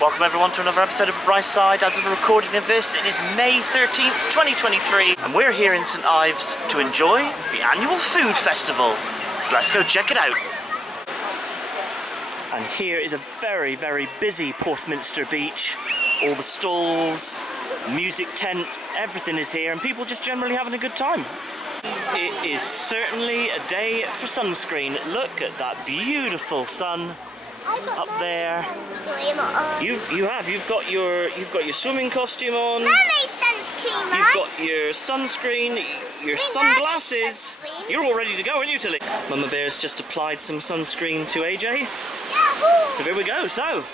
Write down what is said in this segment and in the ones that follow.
Welcome everyone to another episode of Brightside. As of the recording of this, it is May 13th, 2023, and we're here in St Ives to enjoy the annual food festival. So let's go check it out. And here is a very, very busy Porthminster Beach. All the stalls, music tent, everything is here, and people just generally having a good time. It is certainly a day for sunscreen. Look at that beautiful sun up there. You've got your swimming costume on. Sunscreen, you've got your sunscreen, your sunglasses. You're all ready to go, aren't you, Tilly? Mama Bear's just applied some sunscreen to AJ. Yahoo! So here we go. So,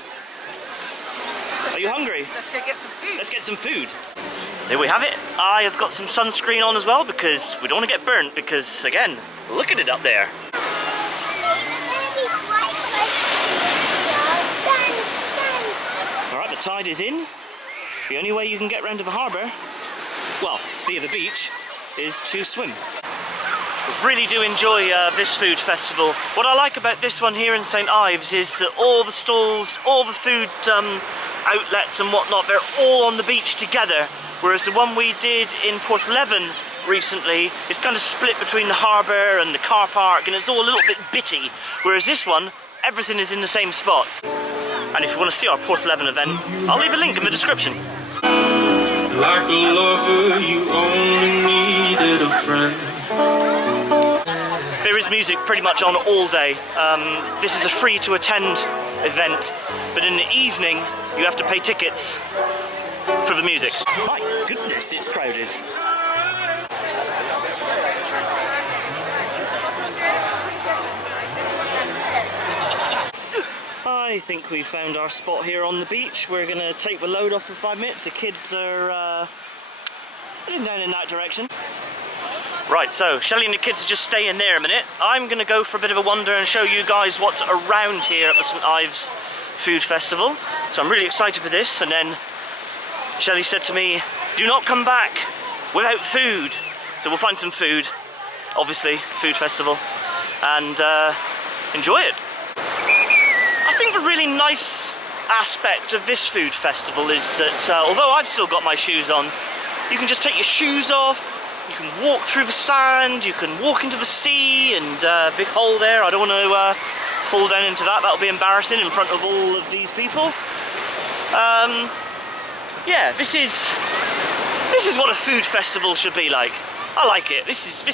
are you hungry? Let's go get some food. Let's get some food. There we have it. I have got some sunscreen on as well because we don't want to get burnt because, again, look at it up there. Alright, the tide is in. The only way you can get round to the harbour, well, via the beach, is to swim. I really do enjoy this food festival. What I like about this one here in St Ives is that all the stalls, all the food outlets and whatnot, they're all on the beach together. Whereas the one we did in Porthleven recently is kind of split between the harbour and the car park, and it's all a little bit bitty. Whereas this one, everything is in the same spot. And if you want to see our Porthleven event, I'll leave a link in the description. Like a lover, you only needed a friend. There is music pretty much on all day. This is a free to attend event, but in the evening you have to pay tickets for the music. My goodness, it's crowded. I think we found our spot here on the beach. We're gonna take the load off for 5 minutes. The kids are heading down in that direction. Right, so Shelley and the kids are just staying there a minute. I'm gonna go for a bit of a wander and show you guys what's around here at the St Ives Food Festival. So I'm really excited for this, and then Shelley said to me, do not come back without food. So we'll find some food, obviously, food festival, and enjoy it. I think the really nice aspect of this food festival is that, although I've still got my shoes on, you can just take your shoes off, you can walk through the sand, you can walk into the sea, and big hole there, I don't want to fall down into that, that'll be embarrassing in front of all of these people. Yeah, this is what a food festival should be like. I like it. This is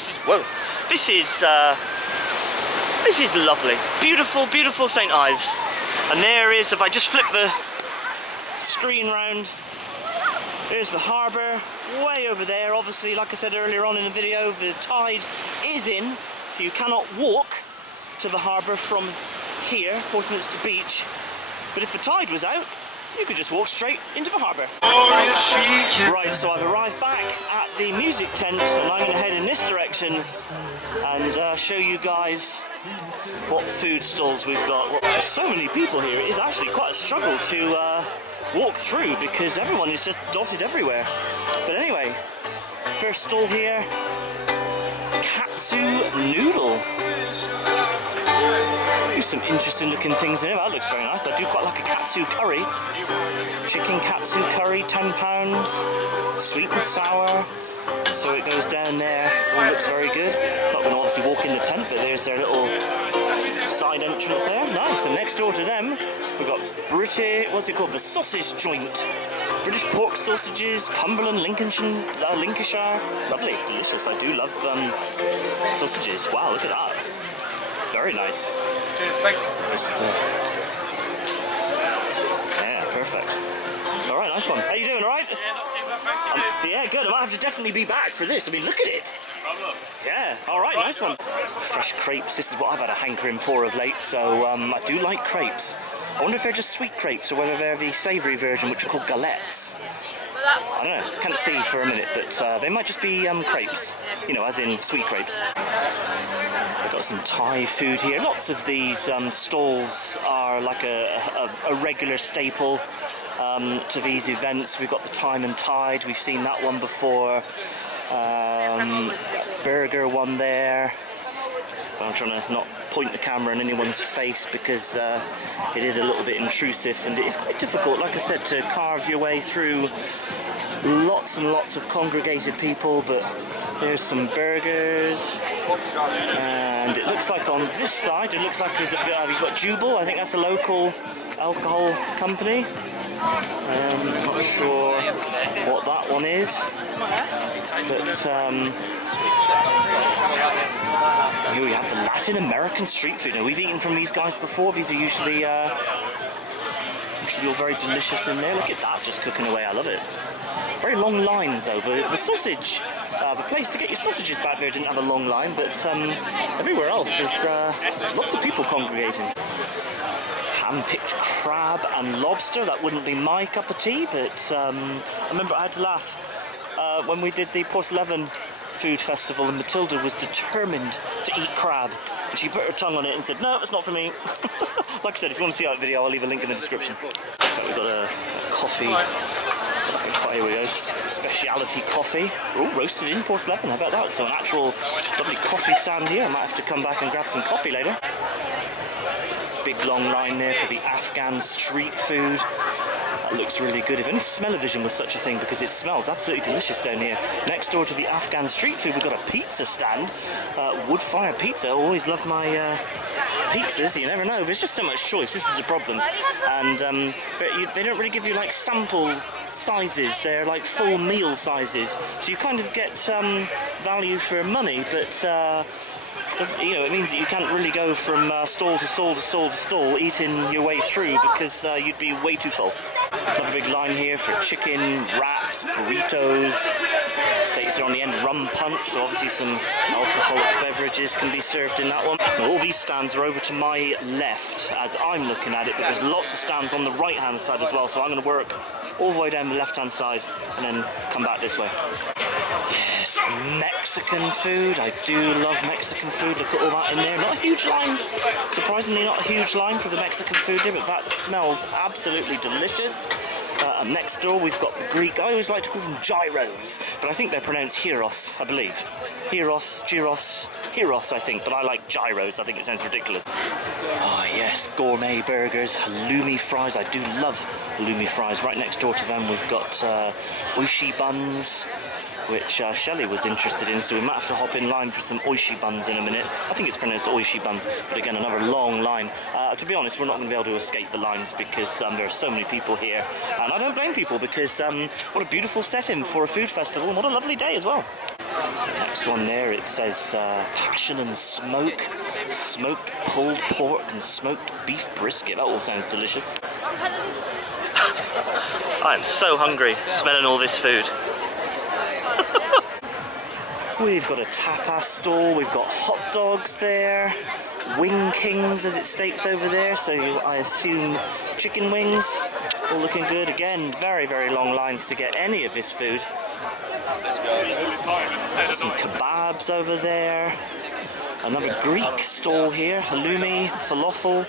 lovely. Beautiful, beautiful St Ives. And there is, if I just flip the screen round, there's the harbour, way over there. Obviously, like I said earlier on in the video, the tide is in, so you cannot walk to the harbour from here, Porthminster Beach. But if the tide was out, you could just walk straight into the harbour. Right, so I've arrived back at the music tent, and I'm going to head in this direction and show you guys what food stalls we've got. Well, there's so many people here, it is actually quite a struggle to walk through because everyone is just dotted everywhere. But anyway, first stall here, katsu noodle. There's some interesting looking things in here. That looks very nice. I do quite like a katsu curry. Chicken katsu curry, £10. Sweet and sour. So it goes down there. It all looks very good. Not going to obviously walk in the tent, but there's their little side entrance there. Nice. And next door to them, we've got British, what's it called? The sausage joint. British pork sausages, Cumberland, Lincolnshire. Lovely, delicious. I do love sausages. Wow, look at that. Very nice. Cheers, thanks. Yeah, perfect. Alright, nice one. How you doing, alright? Yeah, not too bad, thanks. Yeah, good. I might have to definitely be back for this. I mean, look at it. Yeah, alright, nice one. Fresh crepes. This is what I've had a hankering for of late, so I do like crepes. I wonder if they're just sweet crepes or whether they're the savoury version, which are called galettes. I don't know, can't see for a minute, but they might just be crepes, you know, as in sweet crepes. We've got some Thai food here. Lots of these stalls are like a regular staple to these events. We've got the Time and Tide, we've seen that one before. Burger one there. So I'm trying to not point the camera in anyone's face because it is a little bit intrusive, and it is quite difficult, like I said, to carve your way through lots and lots of congregated people. But there's some burgers, and it looks like on this side, it looks like there's a bit, you've got Jude, I think that's a local alcohol company. Not sure what that one is, but here we have the Latin American street food. Now, we've eaten from these guys before. These are usually all very delicious in there. Look at that, just cooking away. I love it. Very long lines over the sausage. The place to get your sausages back there didn't have a long line, but everywhere else there's lots of people congregating. Hand-picked crab and lobster. That wouldn't be my cup of tea, but I remember I had to laugh when we did the Porthminster Food Festival, and Matilda was determined to eat crab, and she put her tongue on it and said, "No, it's not for me." Like I said, if you want to see that video, I'll leave a link in the description. So we've got a coffee. Here we go, speciality coffee. Oh, roasted in Porthminster, how about that? So an actual lovely coffee stand here. I might have to come back and grab some coffee later. Big long line there for the Afghan street food. That looks really good. If only smell-o-vision was such a thing, because it smells absolutely delicious down here. Next door to the Afghan street food, we've got a pizza stand. Wood-fired pizza. I always loved my pizzas. You never know. There's just so much choice. This is a problem. And they don't really give you like sample sizes. They're like full meal sizes. So you kind of get value for money, but it means that you can't really go from stall to stall to stall to stall eating your way through, because you'd be way too full. Another big line here for chicken, wraps, burritos. States are on the end, rum punch, so obviously some alcoholic beverages can be served in that one. Now, all these stands are over to my left as I'm looking at it, but there's lots of stands on the right hand side as well, so I'm going to work all the way down the left hand side and then come back this way. Yes, Mexican food. I do love Mexican food. Look at all that in there. Not a huge line. Surprisingly, not a huge line for the Mexican food here, but that smells absolutely delicious. Next door, we've got the Greek. I always like to call them gyros, but I think they're pronounced gyros, I believe. Gyros, I think, but I like gyros. I think it sounds ridiculous. Oh yes, gourmet burgers, halloumi fries. I do love halloumi fries. Right next door to them, we've got oishi buns, which Shelley was interested in, so we might have to hop in line for some oishi buns in a minute. I think it's pronounced oishi buns, but again, another long line. To be honest, we're not going to be able to escape the lines because there are so many people here, and I don't blame people, because what a beautiful setting for a food festival, and what a lovely day as well. Next one there, it says passion and smoke, smoked pulled pork and smoked beef brisket. That all sounds delicious. I am so hungry smelling all this food. We've got a tapas stall, we've got hot dogs there, Wing Kings as it states over there, so I assume chicken wings, all looking good. Again, very, very long lines to get any of this food. Some kebabs over there, another Greek stall here, halloumi, falafel,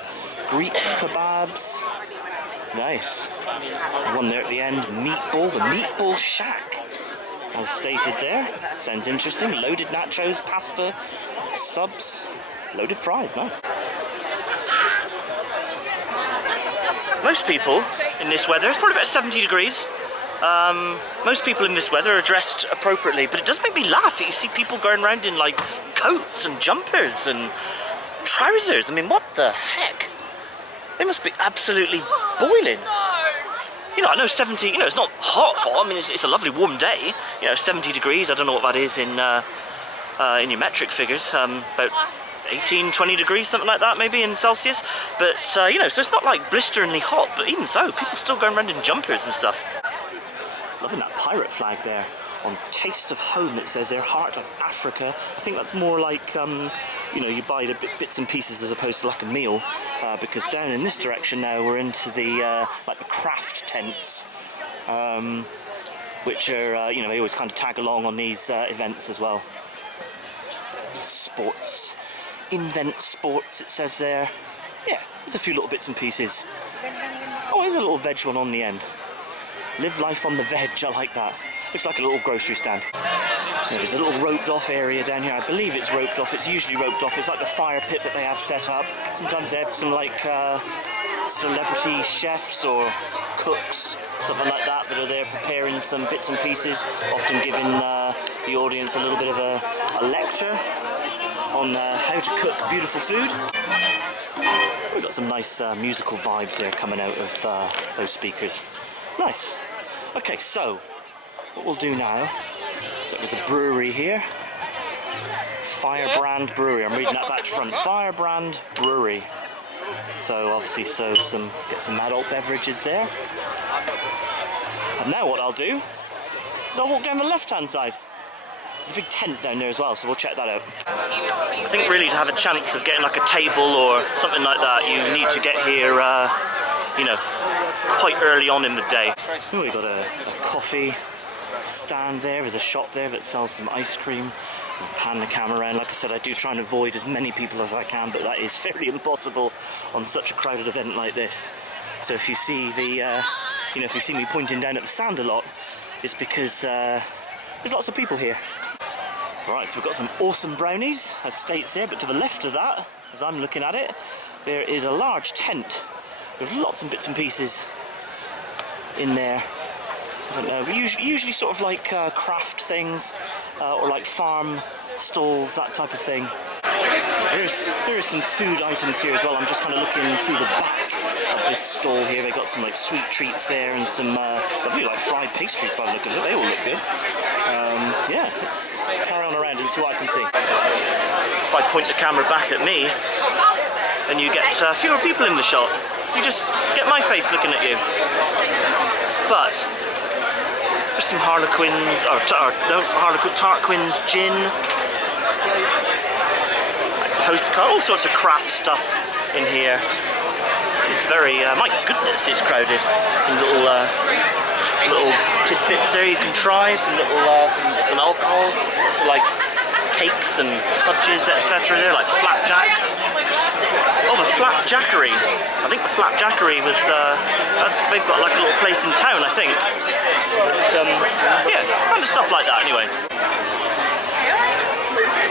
Greek kebabs. Nice. One there at the end, meatball, the Meatball Shack. As stated there, sounds interesting. Loaded nachos, pasta, subs, loaded fries, nice. Most people in this weather, it's probably about 70 degrees. Most people in this weather are dressed appropriately, but it does make me laugh that you see people going around in like coats and jumpers and trousers. I mean, what the heck? They must be absolutely boiling. You know, I know 70, you know, it's not hot, I mean, it's a lovely warm day. You know, 70 degrees, I don't know what that is in your metric figures, about 18, 20 degrees, something like that, maybe in Celsius. But, you know, so it's not like blisteringly hot, but even so, people still going around in jumpers and stuff. Loving that pirate flag there. On Taste of Home, it says there, Heart of Africa. I think that's more like, you know, you buy the bits and pieces as opposed to like a meal, because down in this direction now we're into the like the craft tents, which are you know, they always kind of tag along on these events as well. Sports, invent sports, it says there. Yeah, there's a few little bits and pieces. Oh, there's a little veg one on the end. Live life on the veg, I like that. Looks like a little grocery stand. There's a little roped off area down here. I believe it's roped off. It's usually roped off. It's like the fire pit that they have set up. Sometimes they have some like celebrity chefs or cooks, something like that, that are there preparing some bits and pieces, often giving the audience a little bit of a lecture on how to cook beautiful food. We've got some nice musical vibes there coming out of those speakers. Nice. Okay, so what we'll do now, so there's a brewery here. Firebrand Brewery. I'm reading that back to front. Firebrand Brewery. So obviously, get some adult beverages there. And now what I'll do is I'll walk down the left-hand side. There's a big tent down there as well, so we'll check that out. I think really to have a chance of getting like a table or something like that, you need to get here, you know, quite early on in the day. Oh, we've got a coffee stand there. There's a shop there that sells some ice cream. I'll pan the camera around. Like I said, I do try and avoid as many people as I can, but that is fairly impossible on such a crowded event like this. So if you see the, you know, if you see me pointing down at the stand a lot, it's because there's lots of people here. Right, so we've got some awesome brownies, as states there, but to the left of that, as I'm looking at it, there is a large tent with lots of bits and pieces in there. I don't know, but usually sort of like craft things or like farm stalls, that type of thing. There is some food items here as well. I'm just kind of looking through the back of this stall here. They've got some like sweet treats there and some probably like fried pastries by the look of it. They all look good. Yeah, let's carry on around and see what I can see. If I point the camera back at me, then you get fewer people in the shot. You just get my face looking at you. But there's some Harlequins, Tarquin's gin, like postcard, all sorts of craft stuff in here. It's very, my goodness, it's crowded. Some little tidbits there you can try, some little, some alcohol, some like cakes and fudges, etc. there, like flapjacks. Oh, the flapjackery. I think the flapjackery was, they've got like a little place in town, I think. But, yeah, kind of stuff like that anyway.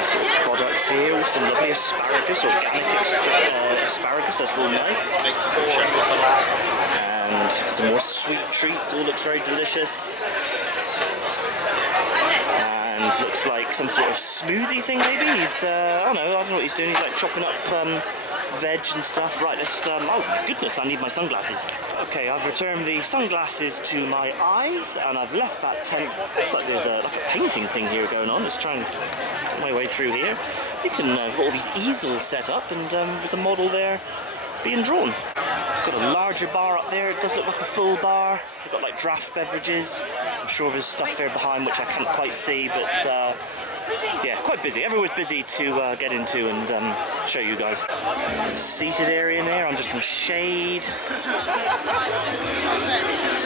Some products here, some lovely asparagus, organic asparagus, that's all nice. And some more sweet treats, all looks very delicious. And looks like some sort of smoothie thing maybe. He's, I don't know what he's doing, he's like chopping up veg and stuff. Right, let's, oh goodness, I need my sunglasses. Okay, I've returned the sunglasses to my eyes and I've left that tent. Looks like there's like a painting thing here going on. Let's try and get my way through here. You can, got all these easels set up and there's a model there being drawn. Got a larger bar up there, it does look like a full bar. We've got like draft beverages. I'm sure there's stuff there behind which I can't quite see, but yeah, quite busy. Everyone's busy to get into and show you guys. Seated area in there under some shade.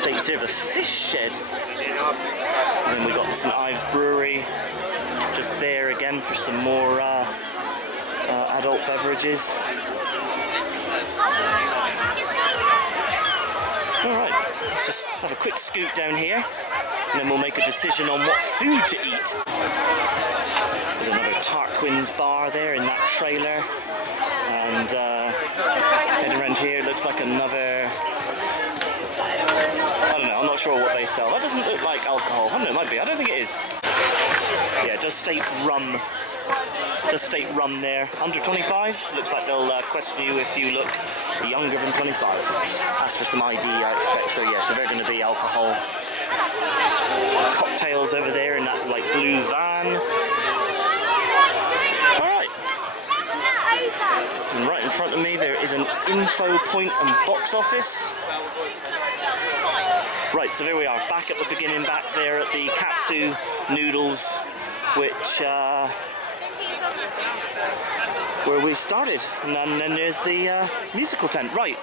States here, the fish shed. And then we've got the St. Ives Brewery just there again for some more adult beverages. Alright, let's just have a quick scoot down here and then we'll make a decision on what food to eat. There's another Tarquin's bar there in that trailer, and heading around here looks like another, I don't know, I'm not sure what they sell. That doesn't look like alcohol. I don't know, it might be, I don't think it is. Yeah, it does state rum. Does state rum there. Under 25? Looks like they'll question you if you look younger than 25. Ask for some ID, I expect. So yeah, so they're going to be alcohol. Cocktails over there in that like blue van. Alright. And right in front of me there is an info point and box office. Right, so there we are, back at the beginning, back there at the katsu noodles, which where we started, and then there's the musical tent. Right.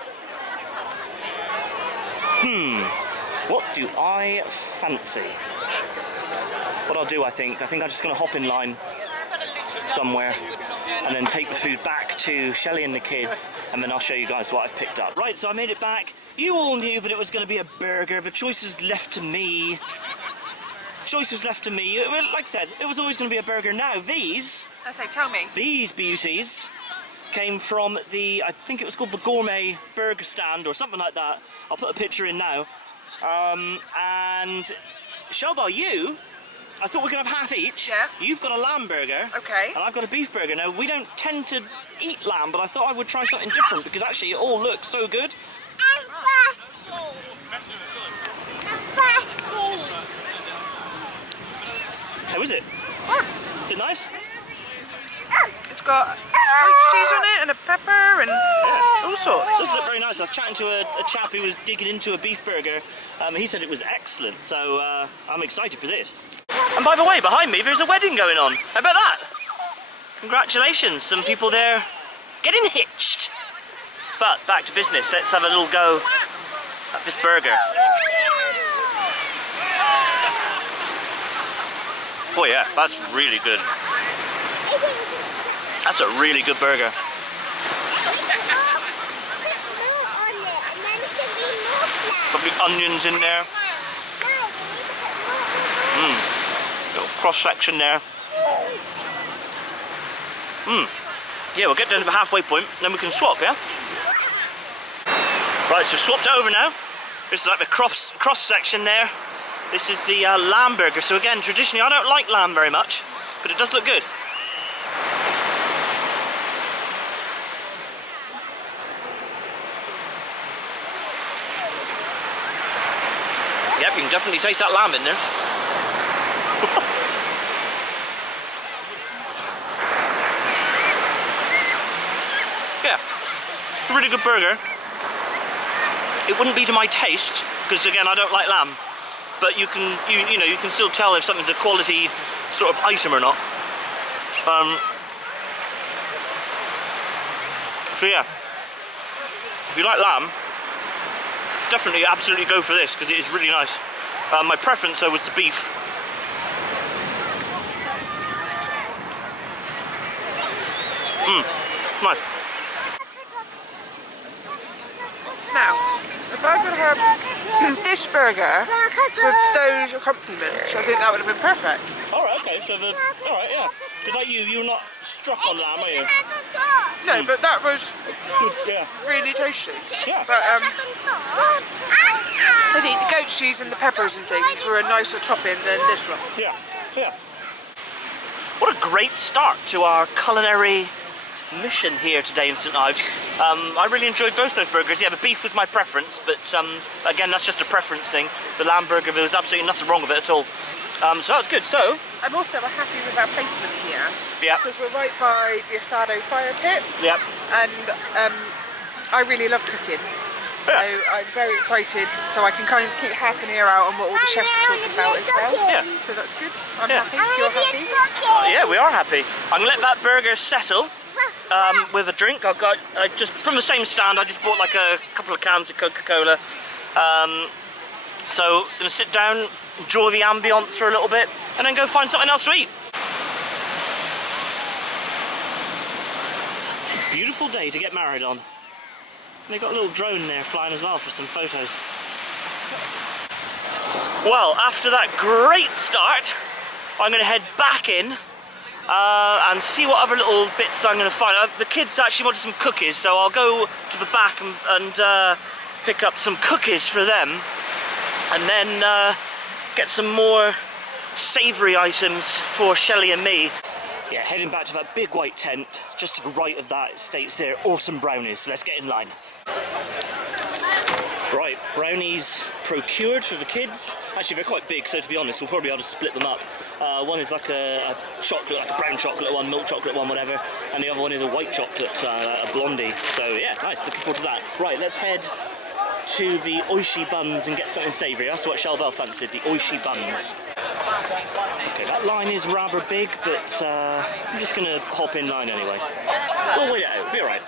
What do I fancy? What I'll do, I think I'm just going to hop in line somewhere and then take the food back to Shelley and the kids, and then I'll show you guys what I've picked up. Right, so I made it back. You all knew that it was going to be a burger. The choice is left to me. choice was left to me, like I said, it was always going to be a burger. Now these, Tell me. these beauties came from I think it was called the Gourmet Burger stand or something like that. I'll put a picture in now. And Shelbar, I thought we could have half each. Yeah. You've got a lamb burger. Okay. And I've got a beef burger. Now, we don't tend to eat lamb, but I thought I would try something different because actually it all looks so good. I'm thirsty. I'm thirsty. How is it? Is it nice? It's got goat cheese on it and a pepper and all sorts. It does look very nice. I was chatting to a chap who was digging into a beef burger. He said it was excellent, so I'm excited for this. And by the way, behind me there's a wedding going on. How about that? Congratulations, some people there getting hitched. But back to business, let's have a little go at this burger. Oh yeah, that's really good. That's a really good burger. Probably onions in there. Little cross section there. Yeah, we'll get down to the halfway point, then we can swap, yeah? Right, so swapped it over now. This is like the cross section there. This is the lamb burger. So again, traditionally I don't like lamb very much, but it does look good. Yep, you can definitely taste that lamb in there. Yeah, it's a really good burger. It wouldn't be to my taste, because again, I don't like lamb. But you can still tell if something's a quality sort of item or not. So yeah, if you like lamb, definitely absolutely go for this because it is really nice. My preference though was the beef. Nice. Now, if I could have this burger with those accompaniments, I think that would have been perfect. Alright, okay, so alright, yeah. Because like you're not struck on lamb, are you? No, but that was Good, yeah. really tasty. Yeah. But I think the goat cheese and the peppers and things were a nicer topping than this one. Yeah, yeah. What a great start to our culinary mission here today in St Ives. I really enjoyed both those burgers. Yeah, the beef was my preference, but again, that's just a preference thing. The lamb burger, there was absolutely nothing wrong with it at all. So that was good. So I'm also happy with our placement here. Yeah. Because we're right by the Asado fire pit. yeah, And I really love cooking. So I'm very excited, so I can kind of keep half an ear out on what all the chefs are talking about as well. Yeah. So that's good. I'm Yeah. happy. You're happy. yeah, we are happy. I'm gonna let that burger settle with a drink. I've got just from the same stand. I just bought like a couple of cans of Coca-Cola. So gonna sit down, enjoy the ambience for a little bit, and then go find something else to eat. Beautiful day to get married on. And they've got a little drone there flying as well for some photos. Well, after that great start, I'm going to head back in and see what other little bits I'm going to find. The kids actually wanted some cookies, so I'll go to the back and pick up some cookies for them, and then get some more savoury items for Shelley and me. Yeah, heading back to that big white tent, just to the right of that, it states there, awesome brownies, so let's get in line. Right, brownies procured for the kids. Actually, they're quite big, so to be honest, we'll probably be able to split them up. One is like a chocolate, like a brown chocolate one, milk chocolate one, whatever, and the other one is a white chocolate, a blondie. So yeah, nice, looking forward to that. Right, let's head to the oishi buns and get something savoury. That's what Shelbel fancied, the oishi buns. Okay, that line is rather big, but I'm just going to hop in line anyway. We'll wait it out, be alright.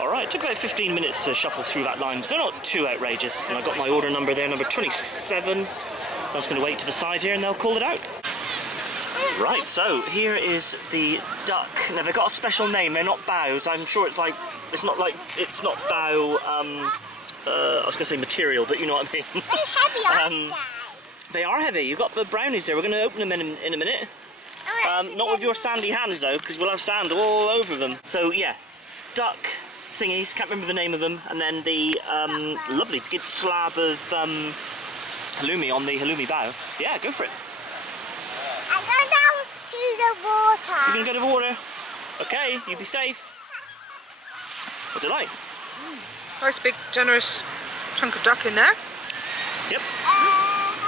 Alright, it took about 15 minutes to shuffle through that line, so they're not too outrageous. And I got my order number there, number 27. So I'm just going to wait to the side here and they'll call it out. Right, so here is the duck. Now they've got a special name, they're not bows. I'm sure it's not bow, I was going to say material, but you know what I mean. It's heavy, aren't they? They are heavy. You've got the brownies there. We're going to open them in a minute. Not with your sandy hands though, because we'll have sand all over them. So yeah, duck thingies, can't remember the name of them, and then the lovely good slab of halloumi on the halloumi bow. Yeah, go for it. I'm going down to the water. You're going to go to the water? Okay, you be safe. What's it like? Nice big generous chunk of duck in there. Yep.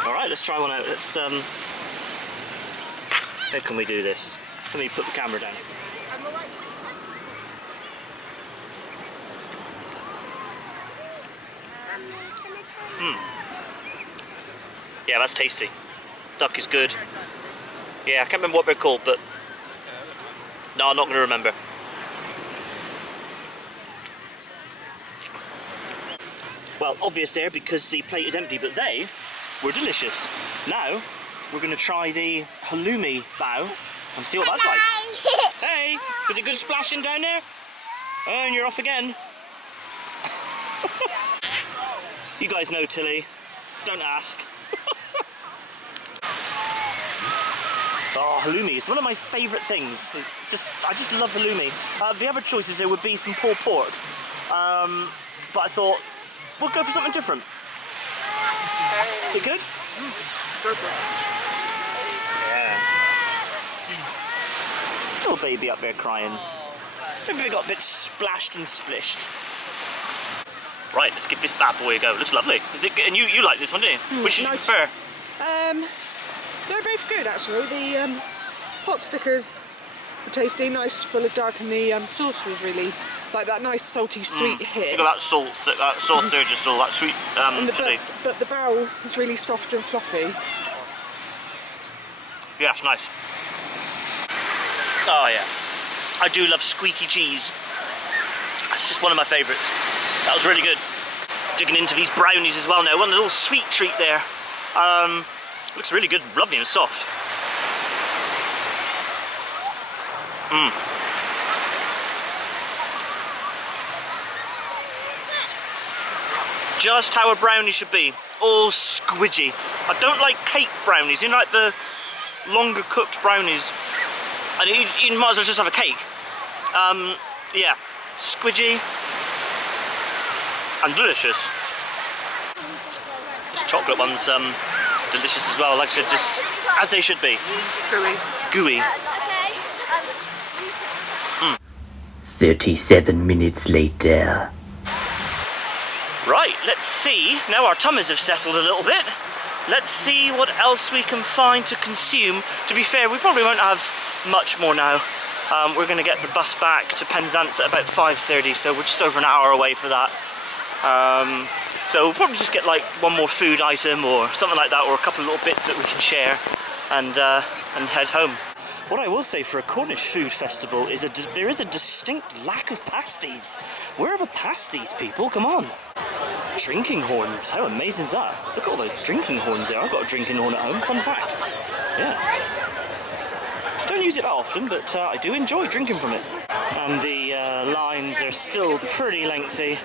Alright, let's try one out. Let's how can we do this? Let me put the camera down. Yeah, that's tasty. Duck is good. Yeah, I can't remember what they're called, but no, I'm not going to remember. Well, obvious there because the plate is empty, but they were delicious. Now, we're going to try the halloumi bow and see what that's like. Hey, is it good splashing down there? Oh, and you're off again. You guys know Tilly. Don't ask. Oh, halloumi is one of my favourite things. I just love halloumi. The other choices there would be some pulled pork, but I thought we'll go for something different. Is it good? Yeah. Little baby up there crying. Maybe we got a bit splashed and splished. Right, let's give this bad boy a go. Looks lovely. Is it good? And you like this one, don't you? Which do you prefer? They're both good actually. The pot stickers were tasty, nice, full of duck, and the sauce was really like that nice salty sweet hit. You got that sauce there, just all that sweet chili. But the barrel is really soft and fluffy. Yeah, it's nice. Oh yeah, I do love squeaky cheese. That's just one of my favourites. That was really good. Digging into these brownies as well now. One little sweet treat there. Looks really good, lovely and soft. Just how a brownie should be. All squidgy. I don't like cake brownies, you know, like the longer cooked brownies. And you might as well just have a cake. Yeah, squidgy and delicious. This chocolate one's delicious as well, like I said, just as they should be. Gooey. 37 minutes later. Right, let's see. Now our tummies have settled a little bit. Let's see what else we can find to consume. To be fair, we probably won't have much more now. We're going to get the bus back to Penzance at about 5:30, so we're just over an hour away for that. So we'll probably just get like one more food item or something like that, or a couple of little bits that we can share and head home. What I will say for a Cornish food festival is there is a distinct lack of pasties. Where are the pasties, people? Come on. Drinking horns. How amazing is that? Look at all those drinking horns there. I've got a drinking horn at home. Fun fact. Yeah. Don't use it that often, but I do enjoy drinking from it. And the lines are still pretty lengthy.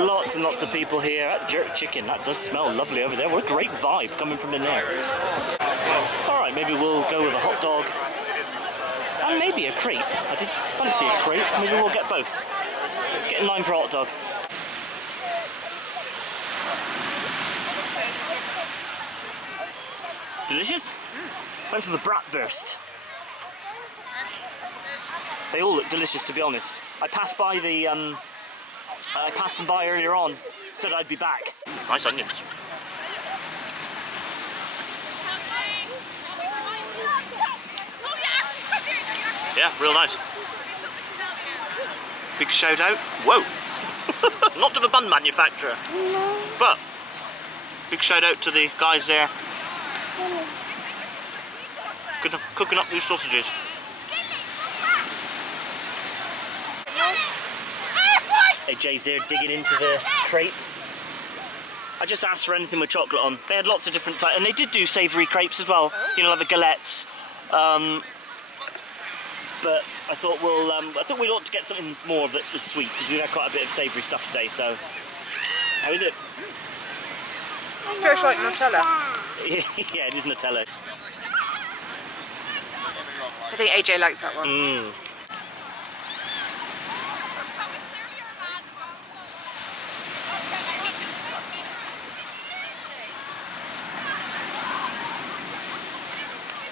Lots and lots of people here. That jerk chicken, that does smell lovely over there. What a great vibe coming from in there. Alright, maybe we'll go with a hot dog. And maybe a crepe. I did fancy a crepe. Maybe we'll get both. Let's get in line for a hot dog. Delicious? Went for the bratwurst. They all look delicious, to be honest. I passed by the, I passed them by earlier on, said I'd be back. Nice onions. Yeah, real nice. Big shout out. Whoa! Not to the bun manufacturer, but big shout out to the guys there cooking up these sausages. Hey, Jay's there digging into the crepe. I just asked for anything with chocolate on. They had lots of different types, and they did do savoury crepes as well. You know, like the galettes. But I thought we ought to get something more that was sweet because we've had quite a bit of savoury stuff today. So, how is it? Tastes like Nutella. Yeah, it is Nutella. I think AJ likes that one. Mm.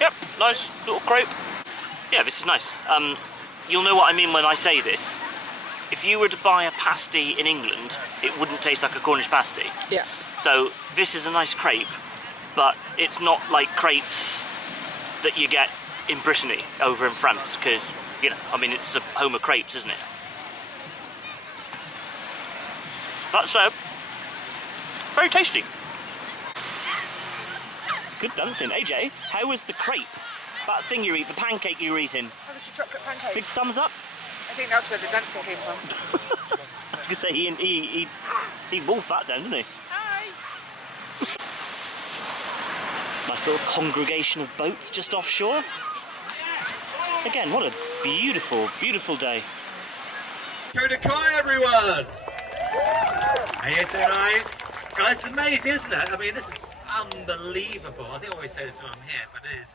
Yep, nice little crepe. Yeah, this is nice. You'll know what I mean when I say this. If you were to buy a pasty in England, it wouldn't taste like a Cornish pasty. Yeah. So this is a nice crepe, but it's not like crepes that you get in Brittany over in France, because, you know, I mean, it's a home of crepes, isn't it? That's very tasty. Good dancing. AJ, how was the crepe? That thing you eat, the pancake you were eating? How was your chocolate pancake? Big thumbs up? I think that's where the dancing came from. I was going to say, he wolfed that down, didn't he? Hi! Nice little congregation of boats just offshore. Again, what a beautiful, beautiful day. Koda Kai, everyone! Are you so nice? Guys, it's amazing, isn't it? I mean, this is unbelievable. I think I always say this when I'm here, but it is.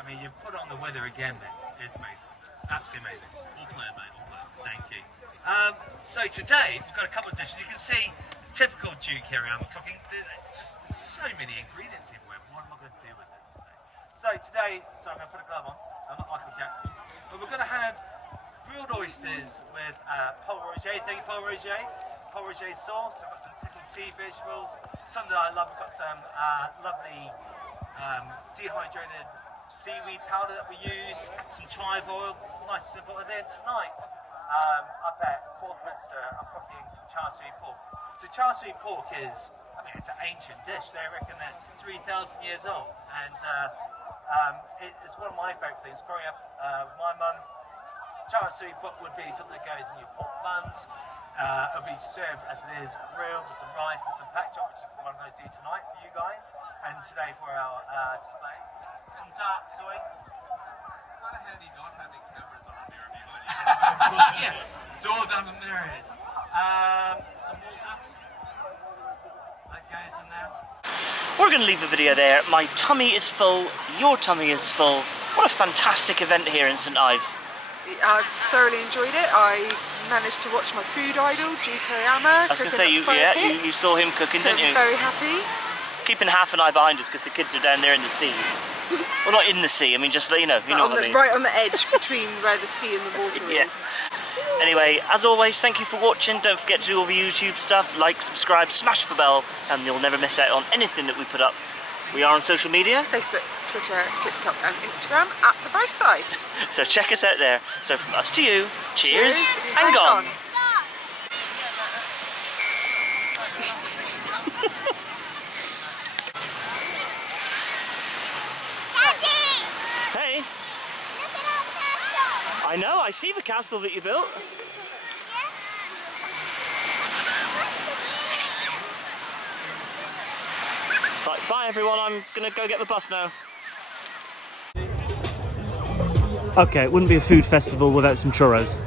I mean, you put on the weather again, mate. It's amazing. Absolutely amazing. All clear, mate. All clear. Thank you. So today, we've got a couple of dishes. You can see typical Jude Kereama cooking. There's just so many ingredients everywhere. What am I going to do with this today? So today, I'm going to put a glove on. I'm not Michael Jackson. But we're going to have grilled oysters with Paul Roger. Thank you, Paul Roger. Paul Roger sauce. I've got some pickled sea vegetables. Something that I love. We've got some lovely dehydrated seaweed powder that we use, some chive oil, nice and simple. And then tonight, up at Porthminster, I'm cooking some char siu pork. So char siu pork is, I mean, it's an ancient dish. They reckon that it's 3,000 years old. And it's one of my favourite things. Growing up with my mum, char siu pork would be something that goes in your pork buns. It'll be served as it is, grilled with some rice and some pak chop, which is what I'm going to do tonight for you guys. And today for our display. Some dark soy. Kind of handy not having cameras on here behind you. Yeah, it's all done in there. Some water. That goes in there. We're going to leave the video there. My tummy is full, your tummy is full. What a fantastic event here in St Ives. I've thoroughly enjoyed it. I managed to watch my food idol, Jude Kereama. I was going to say, you saw him cooking, so didn't you? I'm very happy. Keeping half an eye behind us because the kids are down there in the sea. Well, not in the sea, I mean, just, you know what I mean. Right on the edge between where the sea and the water Yeah. is. Anyway, as always, thank you for watching. Don't forget to do all the YouTube stuff. Like, subscribe, smash the bell, and you'll never miss out on anything that we put up. We are on social media. Facebook, Twitter, TikTok and Instagram at The Brightside. So check us out there. So from us to you, cheers and gone. Hey. Look at our castle. I know, I see the castle that you built. Right, bye everyone, I'm gonna go get the bus now. Okay, it wouldn't be a food festival without some churros.